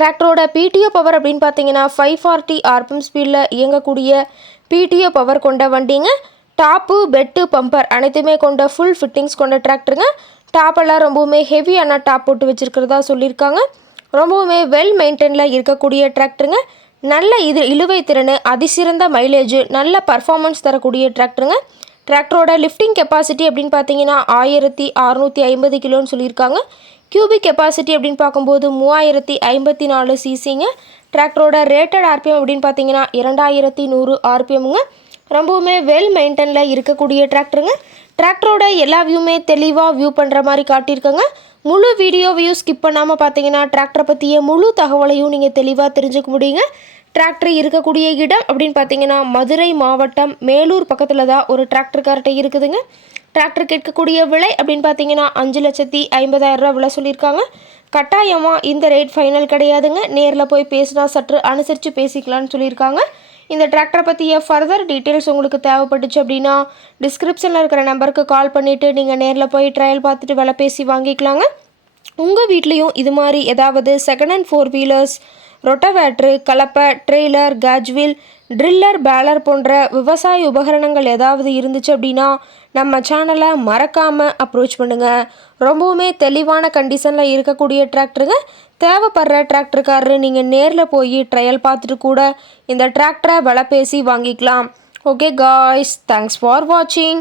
டிராக்டரோட PTO power அப்படின்னு பார்த்தீங்கன்னா ஃபைவ் ஃபார்ட்டி ஆர்பிஎம் ஸ்பீடில் இயங்கக்கூடிய பிடிஓ பவர் கொண்ட வண்டிங்க. டாப்பு பெட்டு பம்பர் அனைத்துமே கொண்ட ஃபுல் ஃபிட்டிங்ஸ் கொண்ட டிராக்டருங்க டாப்பெல்லாம் ரொம்பவுமே ஹெவியான டாப் போட்டு வச்சுருக்கிறதா சொல்லியிருக்காங்க. ரொம்பவுமே வெல் மெயின்டைனில் இருக்கக்கூடிய டிராக்டருங்க நல்ல இது இழுவை திறன் அதிசிறந்த மைலேஜ் நல்ல பர்ஃபார்மன்ஸ் தரக்கூடிய டிராக்டருங்க டிராக்டரோட லிஃப்டிங் கெப்பாசிட்டி அப்படின்னு பார்த்தீங்கன்னா ஆயிரத்தி அறநூற்றி ஐம்பது கிலோன்னு சொல்லியிருக்காங்க. கியூபிக் கெப்பாசிட்டி அப்படின்னு பார்க்கும்போது மூவாயிரத்தி ஐம்பத்தி நாலு சிசிங்க டிராக்டரோட ரேட்டட் ஆர்பிஎம் அப்படின்னு பார்த்தீங்கன்னா இரண்டாயிரத்தி நூறு ஆர்பிஎம்ங்க ரொம்பவுமே வெல் மெயின்டெனில் இருக்கக்கூடிய டிராக்டருங்க டிராக்டரோட எல்லா வியூமே தெளிவாக வியூ பண்ணுற மாதிரி காட்டியிருக்கோங்க. முழு வீடியோவையும் ஸ்கிப் பண்ணாமல் பார்த்தீங்கன்னா டிராக்டரை பற்றிய முழு தகவலையும் நீங்கள் தெளிவாக தெரிஞ்சுக்க முடியுங்க. டிராக்டர் இருக்கக்கூடிய இடம் அப்படின்னு பார்த்தீங்கன்னா மதுரை மாவட்டம் மேலூர் பக்கத்தில் தான் ஒரு டிராக்டர்கார்ட்டை இருக்குதுங்க. டிராக்டர் கேட்கக்கூடிய விலை அப்படின்னு பார்த்தீங்கன்னா அஞ்சு லட்சத்தி ஐம்பதாயிரம் ரூபா விலை சொல்லியிருக்காங்க. கட்டாயமாக இந்த ரேட் ஃபைனல் கிடையாதுங்க. நேரில் போய் பேசினா சற்று அனுசரித்து பேசிக்கலாம்னு சொல்லியிருக்காங்க. இந்த டிராக்டரை பற்றிய ஃபர்தர் டீட்டெயில்ஸ் உங்களுக்கு தேவைப்பட்டுச்சு அப்படின்னா டிஸ்கிரிப்ஷனில் இருக்கிற நம்பருக்கு கால் பண்ணிவிட்டு நீங்கள் நேரில் போய் ட்ரையல் பார்த்துட்டு விலை பேசி வாங்கிக்கலாங்க. உங்கள் வீட்லேயும் இது மாதிரி ஏதாவது second hand four wheelers rotavator கலப்பை trailer cage wheel tiller baler போன்ற விவசாய உபகரணங்கள் ஏதாவது இருந்துச்சு அப்படின்னா நம்ம சேனலை மறக்காமல் அப்ரோச் பண்ணுங்கள் ரொம்பவுமே தெளிவான கண்டிஷனில் இருக்கக்கூடிய டிராக்டருங்க. தேவைப்படுற டிராக்டருக்காரரு நீங்கள் நேரில் போய் ட்ரையல் பார்த்துட்டு கூட இந்த டிராக்டரை விலை பேசி வாங்கிக்கலாம். ஓகே காய்ஸ் தேங்க்ஸ் ஃபார் வாட்சிங்